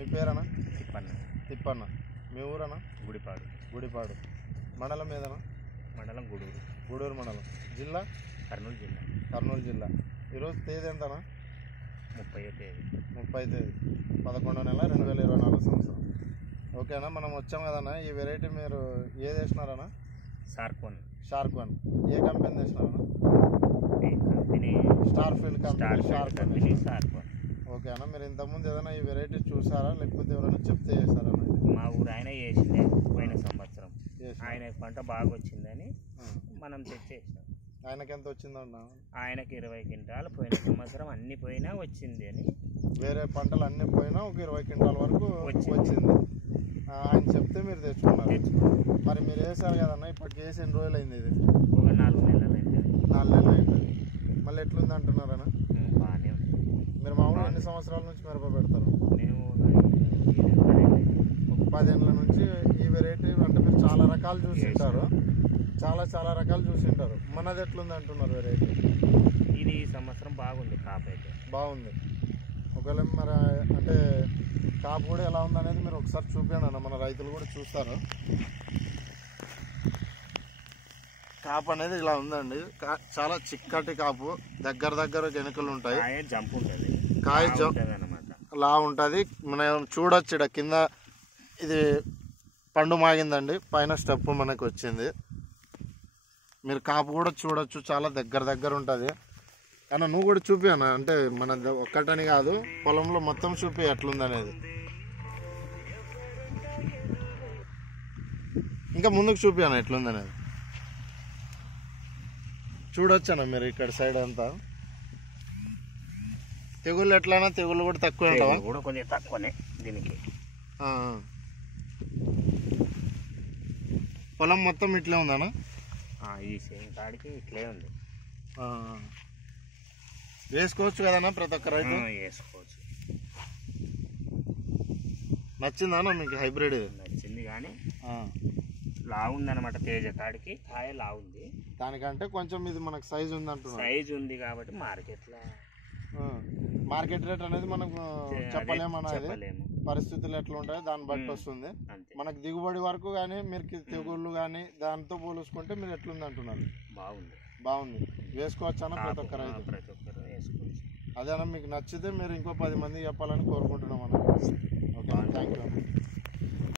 మీ పేరన్నా? తిప్పన్న. తిప్పన్న. మీ ఊరన్నా? గుడిపాడు. గుడిపాడు. మండలం ఏదన్నా? మండలం గూడూరు. గూడూరు మండలం. జిల్లా? కర్నూలు జిల్లా. కర్నూలు జిల్లా. ఈరోజు తేదీ ఎంతనా? 30వ తేదీ. 30 తేదీ 11వ నెల 2024 సంవత్సరం. ఓకేనా, మనం వచ్చాం కదన్నా. ఈ వెరైటీ మీరు ఏది వేసినారన్నా? Shark one. ఏ కంపెనీ వేసినారన్నా? Company star field company. Shark one. Okay అన్న, మీరు ఇంతకుముందు ఏదైనా ఈ వెరైటీ చూసారా లేకపోతే ఎవరైనా చెప్తే చేస్తారా? మా ఊరు ఆయన వేసిండే పోయిన సంవత్సరం. ఆయన పంట బాగా వచ్చిందని మనం తెచ్చేసాం. ఆయనకి ఎంత వచ్చిందన్నా? ఆయనకి 20 క్వింటాలు పోయిన సంవత్సరం అన్ని పోయినా వచ్చింది అని. వేరే పంటలు అన్ని పోయినా ఒక 20 క్వింటాల వరకు వచ్చింది. ఆయన చెప్తే మీరు తెచ్చుకున్నారు. మరి మీరు వేసారు కదన్నా, ఇప్పటికి వేసి ఎన్ని రోజులు అయింది? ఇది ఒక 4 నెలలు అయింది. 4 నెలలు అయింది. మళ్ళీ ఎట్లుంది అంటున్నారన్నా? బాగానే ఉంది. మీరు మామూలుగా ఎన్ని సంవత్సరాల నుంచి మిరప పెడతారు? మేము 10 ఏళ్ళ నుంచి ఈ వెరైటీ అంటే మీరు చాలా రకాలు చూసింటారు. చాలా రకాలు చూసింటారు. మనది ఎట్లుంది అంటున్నారు వెరైటీ? ఇది ఈ సంవత్సరం బాగుంది. కాపు అయితే బాగుంది. ఒకవేళ మరి అంటే కాపు కూడా ఎలా ఉందనేది మీరు ఒకసారి చూపించండి అన్న, మన రైతులు కూడా చూస్తారు. కాపు అనేది ఇలా ఉందండి. చాలా చిక్కటి కాపు, దగ్గర గెనుకలు ఉంటాయి. జంప్ ఉంటుంది. కాయ లా ఉంటుంది. మనం చూడొచ్చు ఇక్కడ కింద ఇది పండు మాగిందండి. పైన స్టెప్ మనకు వచ్చింది. మీరు కాపు కూడా చూడొచ్చు, చాలా దగ్గర ఉంటుంది అన్న. నువ్వు కూడా చూపి అన్న, అంటే మన ఒక్కటని కాదు, పొలంలో మొత్తం చూపి ఎట్లుంది అనేది. ఇంకా ముందుకు చూపి అన్న ఎట్లుంది అనేది చూడొచ్చు అన్న. మీరు ఇక్కడ సైడ్ అంతా తెగుళ్ళు ఎట్లన్నా, తెగుళ్ళు కూడా తక్కువ ఉంటావా? కూడా కొంచెం తక్కువనే దీనికి. పొలం మొత్తం ఇట్లే ఉందన్నా? ఈ సేమ్ కాడికి ఇట్లే ఉంది. వేసుకోవచ్చు కదన్నా ప్రతి ఒక్క రైతు? వేసుకోవచ్చు. నచ్చిందా మీకు హైబ్రిడ్? నచ్చింది కానీ లావుందనమాట. తేజ కాడికి కాయ లావుంది. దానికంటే కొంచెం ఇది మనకు సైజ్ ఉంది అంటున్నారు. సైజ్ ఉంది కాబట్టి మార్కెట్ రేట్ అనేది మనకు చెప్పలేము. పరిస్థితులు ఎట్లా ఉంటాయో దాన్ని బట్టి వస్తుంది. మనకు దిగుబడి వరకు కానీ మీరు తెగుళ్ళు కానీ దాంతో పోల్చుకుంటే మీరు ఎట్లుంది అంటున్నారు? బాగుంది. వేసుకోవచ్చు అన్న ప్రతి ఒక్క రైతు. అదేనా మీకు నచ్చితే మీరు ఇంకో 10 మంది చెప్పాలని కోరుకుంటున్నాం అన్న. Okay, thank you.